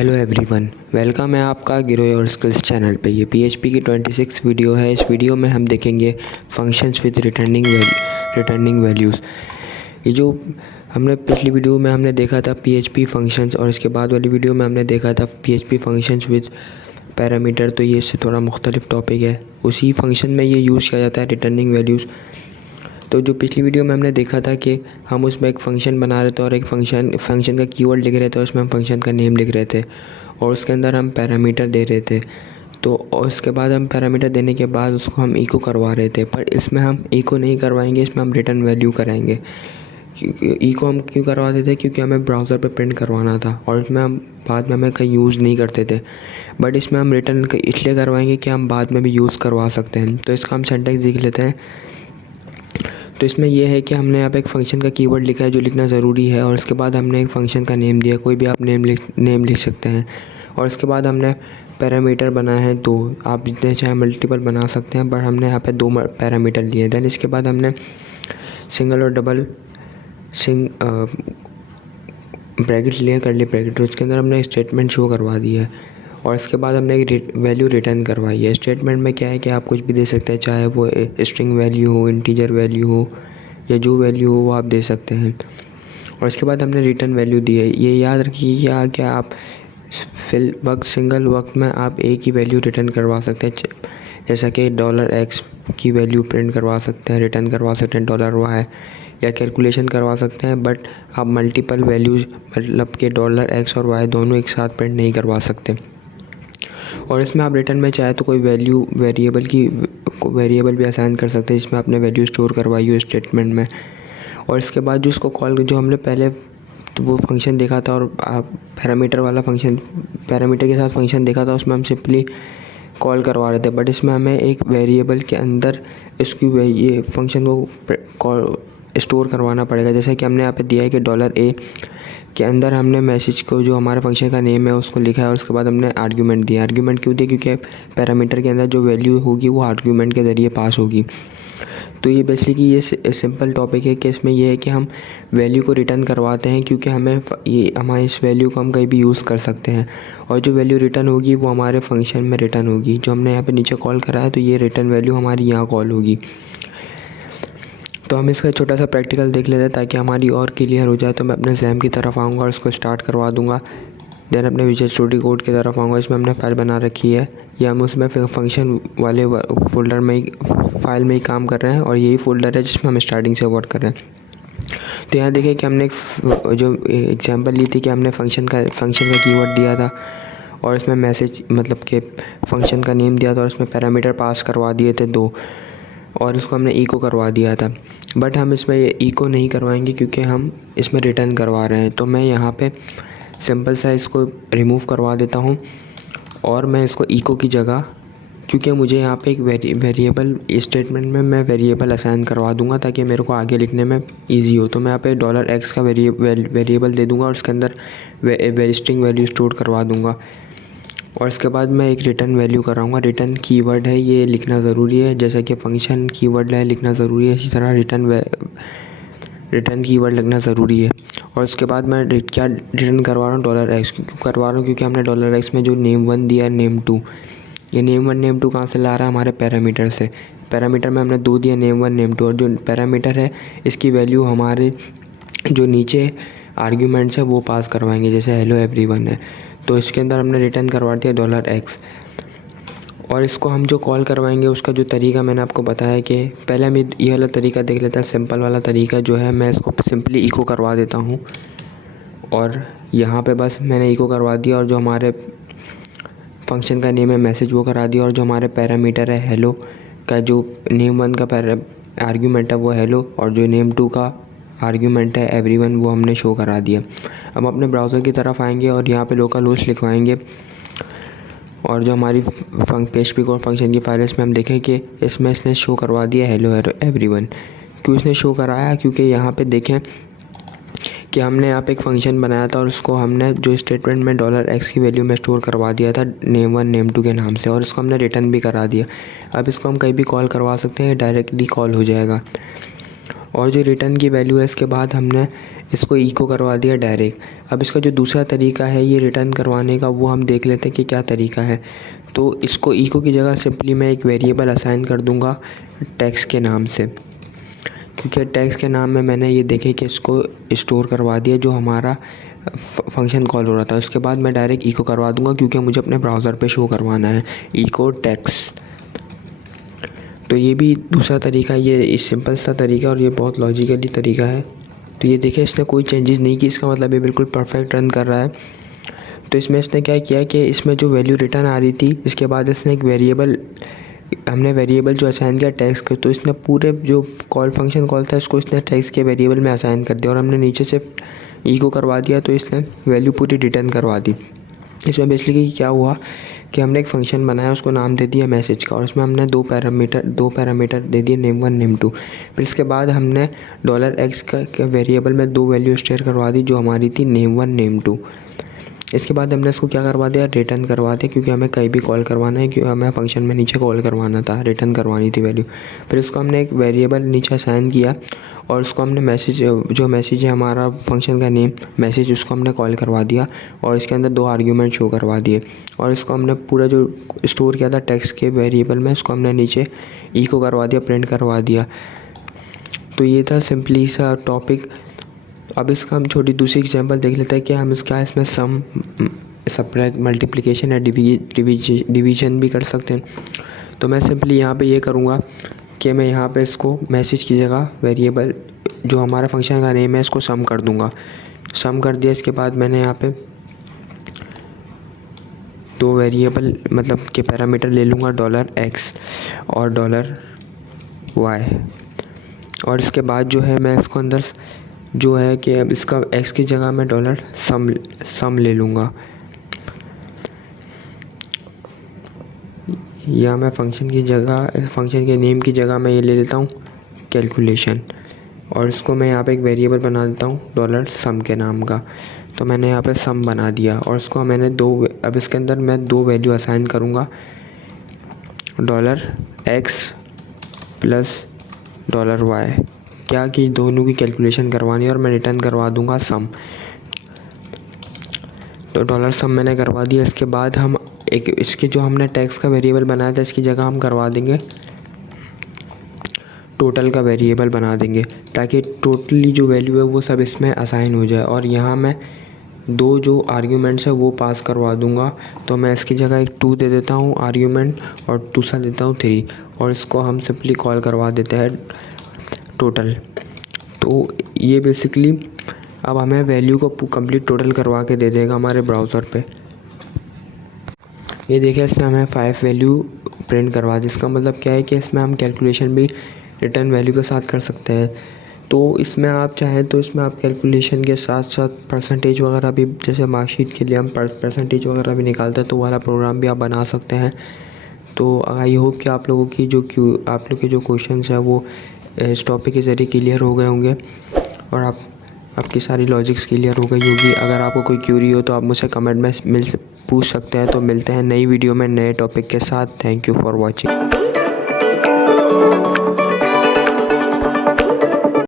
Hello everyone, welcome है आपका grow your skills channel पे। ये पीएचपी की 26 वीडियो है। इस वीडियो में हम देखेंगे फंक्शंस विद रिटर्निंग वैल्यूज़। ये जो हमने पिछली वीडियो में हमने देखा था पीएचपी फंक्शंस, और इसके बाद वाली वीडियो में हमने देखा था पीएचपी फंक्शंस विद पैरामीटर। तो ये इससे थोड़ा मुख्तलिफ टॉपिक है। उसी फंक्शन में ये यूज़ किया जाता है रिटर्निंग वैल्यूज़। तो जो पिछली वीडियो में हमने देखा था कि हम उसमें एक फ़ंक्शन बना रहे थे और एक फ़ंक्शन का कीवर्ड लिख रहे थे, उसमें हम फ़ंक्शन का नेम लिख रहे थे और उसके अंदर हम पैरामीटर दे रहे थे। तो और उसके बाद हम पैरामीटर देने के बाद उसको हम इको करवा रहे थे, पर इसमें हम इको नहीं करवाएंगे, इसमें हम रिटर्न वैल्यू कराएंगे। क्योंकि इको हम क्यों करवाते थे? क्योंकि हमें ब्राउज़र पे प्रिंट करवाना था और इसमें हम बाद में हमें कहीं यूज़ नहीं करते थे। बट इसमें हम रिटर्न इसलिए करवाएंगे कि हम बाद में भी यूज़ करवा सकते हैं। तो इसका हम सिंटैक्स देख लेते हैं। तो इसमें यह है कि हमने यहाँ पे एक फ़ंक्शन का कीवर्ड लिखा है जो लिखना ज़रूरी है, और उसके बाद हमने एक फ़ंक्शन का नेम दिया। कोई भी आप नेम लिख सकते हैं। और उसके बाद हमने पैरामीटर बनाए हैं दो, आप जितने चाहे मल्टीपल बना सकते हैं, पर हमने यहाँ पे दो पैरामीटर लिए। दैन इसके बाद हमने सिंगल और डबल ब्रैकेट लिए, करली ब्रैकेट, तो उसके अंदर हमने स्टेटमेंट शो करवा दिया है। और इसके बाद हमने एक वैल्यू रिटर्न करवाई है। स्टेटमेंट में क्या है कि आप कुछ भी दे सकते हैं, चाहे वो स्ट्रिंग वैल्यू हो, इंटीजर वैल्यू हो, या जो वैल्यू हो वो आप दे सकते हैं। और इसके बाद हमने रिटर्न वैल्यू दी है। ये याद रखिए कि आप सिंगल वक्त में आप एक ही वैल्यू रिटर्न करवा सकते हैं। जैसा कि $x की वैल्यू प्रिंट करवा सकते हैं, रिटर्न करवा सकते हैं $y, या कैलकुलेशन करवा सकते हैं। बट आप मल्टीपल वैल्यूज़ मतलब कि $x और y दोनों एक साथ प्रिंट नहीं करवा सकते। और इसमें आप रिटर्न में चाहे तो कोई वेरिएबल भी असाइन कर सकते हैं जिसमें आपने वैल्यू स्टोर करवाई हो स्टेटमेंट में। और इसके बाद जो उसको कॉल, जो हमने पहले तो वो फंक्शन देखा था और पैरामीटर वाला फंक्शन, पैरामीटर के साथ फंक्शन देखा था, उसमें हम सिंपली कॉल करवा रहे थे। बट इसमें हमें एक वेरिएबल के अंदर इसकी ये फंक्शन को स्टोर करवाना पड़ेगा। जैसे कि हमने यहाँ पे दिया है कि $a के अंदर हमने मैसेज को, जो हमारे फंक्शन का नेम है, उसको लिखा है और उसके बाद हमने आर्ग्यूमेंट दिया। आर्ग्यूमेंट क्यों दिया? क्योंकि पैरामीटर के अंदर जो वैल्यू होगी वो आर्ग्यूमेंट के ज़रिए पास होगी। तो ये बेसिकली ये सिंपल टॉपिक है कि इसमें यह है कि हम वैल्यू को रिटर्न करवाते हैं क्योंकि हमारे इस वैल्यू को हम कहीं भी यूज़ कर सकते हैं, और जो वैल्यू रिटर्न होगी वो हमारे फंक्शन में रिटर्न होगी। जो हमने यहाँ पे नीचे कॉल करा है तो ये रिटर्न वैल्यू हमारी यहाँ कॉल होगी। तो हम इसका छोटा सा प्रैक्टिकल देख लेते हैं ताकि हमारी और क्लियर हो जाए। तो मैं अपने जैम की तरफ आऊँगा और इसको स्टार्ट करवा दूँगा। देन अपने विजुअल स्टूडियो कोड की तरफ आऊँगा। इसमें हमने फ़ाइल बना रखी है, या हम उसमें फंक्शन वाले फोल्डर में फ़ाइल में ही काम कर रहे हैं, और यही फ़ोल्डर है जिसमें हम स्टार्टिंग से वर्क कर रहे हैं। तो यहाँ देखिए कि हमने जो एग्जांपल ली थी कि हमने फंक्शन का कीवर्ड दिया था और इसमें मैसेज मतलब कि फंक्शन का नेम दिया था और इसमें पैरामीटर पास करवा दिए थे दो, और इसको हमने इको करवा दिया था। बट हम इसमें ये इको नहीं करवाएंगे क्योंकि हम इसमें रिटर्न करवा रहे हैं। तो मैं यहाँ पे सिंपल सा इसको रिमूव करवा देता हूँ और मैं इसको इको की जगह, क्योंकि मुझे यहाँ पे एक वेरिएबल स्टेटमेंट में मैं वेरिएबल असाइन करवा दूँगा ताकि मेरे को आगे लिखने में ईजी हो। तो मैं यहाँ पे $x का वेरिएबल दे दूँगा और उसके अंदर स्ट्रिंग वैल्यू स्टोर करवा दूँगा। और इसके बाद मैं एक रिटर्न वैल्यू कराऊंगा। रिटर्न कीवर्ड है, ये लिखना ज़रूरी है, जैसा कि फंक्शन कीवर्ड है लिखना ज़रूरी है, इसी तरह रिटर्न कीवर्ड लिखना ज़रूरी है। और उसके बाद मैं क्या रिटर्न करवा रहा हूँ $x। क्यों करवा रहा हूँ? क्योंकि हमने $x में जो name1 दिया है, name2, ये name1 name2 कहाँ से ला रहा है? हमारे पैरामीटर से। पैरामीटर में हमने दो दिया, name1 name2, और जो पैरामीटर है इसकी वैल्यू हमारे जो नीचे आर्ग्यूमेंट्स है वो पास करवाएंगे, जैसे हेलो एवरीवन है। तो इसके अंदर हमने रिटर्न करवा दिया $x। और इसको हम जो कॉल करवाएंगे उसका जो तरीका मैंने आपको बताया कि पहले हम ये वाला तरीका देख लेते हैं। सिंपल वाला तरीका जो है, मैं इसको सिंपली इको करवा देता हूँ और यहाँ पे बस मैंने इको करवा दिया, और जो हमारे फंक्शन का नेम है मैसेज वो करा दिया, और जो हमारे पैरामीटर है हेलो का, जो name1 का आर्ग्यूमेंट है वो हेलो, और जो name2 का आर्ग्यूमेंट है एवरीवन वो हमने शो करा दिया। अब अपने ब्राउज़र की तरफ आएंगे और यहाँ पे लोकल होस्ट लिखवाएंगे, और जो हमारी PHP कोड फंक्शन की फाइल है इसमें हम देखें कि इसमें इसने शो करवा दिया हेलो एवरीवन। क्यों इसने शो कराया? क्योंकि यहाँ पे देखें कि हमने यहाँ पे एक फ़ंक्शन बनाया था और उसको हमने जो स्टेटमेंट में $x की वैल्यू में स्टोर करवा दिया था name1 name2 के नाम से, और इसको हमने रिटर्न भी करा दिया। अब इसको हम कहीं भी कॉल करवा सकते हैं, डायरेक्टली कॉल हो जाएगा। और जो रिटर्न की वैल्यू है इसके बाद हमने इसको इको करवा दिया डायरेक्ट। अब इसका जो दूसरा तरीका है ये रिटर्न करवाने का, वो हम देख लेते हैं कि क्या तरीका है। तो इसको इको की जगह सिंपली मैं एक वेरिएबल असाइन कर दूंगा टेक्स्ट के नाम से, क्योंकि टेक्स्ट के नाम में मैंने ये देखे कि इसको स्टोर करवा दिया जो हमारा फंक्शन कॉल हो रहा था। उसके बाद मैं डायरेक्ट इको करवा दूंगा क्योंकि मुझे अपने ब्राउज़र पे शो करवाना है इको टेक्स्ट। तो ये भी दूसरा तरीका, ये सिंपल सा तरीका और ये बहुत लॉजिकली तरीका है। तो ये देखिए इसने कोई चेंजेस नहीं की, इसका मतलब ये बिल्कुल परफेक्ट रन कर रहा है। तो इसमें इसने क्या किया कि इसमें जो वैल्यू रिटर्न आ रही थी इसके बाद इसने एक वेरिएबल, हमने वेरिएबल जो असाइन किया टेक्स्ट के, तो इसने पूरे जो कॉल फंक्शन कॉल था इसको इसने टेक्स्ट के वेरिएबल में असाइन कर दिया और हमने नीचे से इको करवा दिया, तो इसने वैल्यू पूरी रिटर्न करवा दी। इसमें बेसिकली क्या हुआ कि हमने एक फ़ंक्शन बनाया, उसको नाम दे दिया मैसेज का, और उसमें हमने दो पैरामीटर दे दिए नेम1 नेम2। फिर इसके बाद हमने $x का वेरिएबल में दो वैल्यू स्टोर करवा दी जो हमारी थी नेम1 नेम2। इसके बाद हमने इसको क्या करवा दिया, रिटर्न करवा दिया, क्योंकि हमें कहीं भी कॉल करवाना है, क्योंकि हमें फ़ंक्शन में नीचे कॉल करवाना था, रिटर्न करवानी थी वैल्यू। फिर इसको हमने एक वेरिएबल नीचे असाइन किया और उसको हमने मैसेज है हमारा फंक्शन का नेम मैसेज, उसको हमने कॉल करवा दिया और इसके अंदर दो आर्ग्यूमेंट शो करवा दिए। और इसको हमने पूरा जो स्टोर किया था टेक्स्ट के वेरिएबल में, इसको हमने नीचे इको करवा दिया, प्रिंट करवा दिया। तो ये था सिंपली सा टॉपिक। अब इसका हम छोटी दूसरी एग्जांपल देख लेते हैं कि हम इसमें सम, सब्ट्रैक्ट, मल्टीप्लिकेशन या डिवीजन भी कर सकते हैं। तो मैं सिंपली यहाँ पे ये करूँगा कि मैं यहाँ पे इसको मैसेज की जगह वेरिएबल जो हमारा फंक्शन का नेम है इसको सम कर दूँगा। सम कर दिया, इसके बाद मैंने यहाँ पे दो वेरिएबल मतलब के पैरामीटर ले लूँगा $x और $y। और इसके बाद जो है मैं इसको अंदर जो है कि अब इसका x की जगह मैं $सम ले लूँगा, या मैं फंक्शन के नेम की जगह मैं ये ले लेता हूँ कैलकुलेशन, और इसको मैं यहाँ पे एक वेरिएबल बना देता हूँ $सम के नाम का। तो मैंने यहाँ पे सम बना दिया और इसको मैंने अब इसके अंदर मैं दो वैल्यू असाइन करूँगा $x प्लस $y, क्या कि दोनों की कैलकुलेशन करवानी है और मैं रिटर्न करवा दूंगा सम। तो $सम मैंने करवा दिया। इसके बाद हम एक इसके जो हमने टेक्स्ट का वेरिएबल बनाया था इसकी जगह हम करवा देंगे टोटल का वेरिएबल बना देंगे, ताकि टोटली जो वैल्यू है वो सब इसमें असाइन हो जाए। और यहाँ मैं दो जो आर्ग्यूमेंट्स है वो पास करवा दूंगा। तो मैं इसकी जगह एक 2 दे देता हूँ आर्ग्यूमेंट और दूसरा देता हूँ 3, और इसको हम सिंपली कॉल करवा देते हैं टोटल। तो ये बेसिकली अब हमें वैल्यू को कंप्लीट टोटल करवा के दे देगा हमारे ब्राउज़र पे। ये देखिए इसने हमें 5 वैल्यू प्रिंट करवा दी। इसका मतलब क्या है कि इसमें हम कैलकुलेशन भी रिटर्न वैल्यू के साथ कर सकते हैं। तो इसमें आप चाहें तो इसमें आप कैलकुलेशन के साथ साथ परसेंटेज वगैरह भी, जैसे मार्कशीट के लिए हम परसेंटेज वगैरह भी निकालते हैं, तो वाला प्रोग्राम भी आप बना सकते हैं। तो आई होप कि आप लोगों की आप लोग के जो क्वेश्चंस हैं वो इस टॉपिक के ज़रिए क्लियर हो गए होंगे और आपकी सारी लॉजिक्स क्लियर हो गई होगी। अगर आपको कोई क्यूरी हो तो आप मुझसे कमेंट में पूछ सकते हैं। तो मिलते हैं नई वीडियो में नए टॉपिक के साथ। Thank you for watching.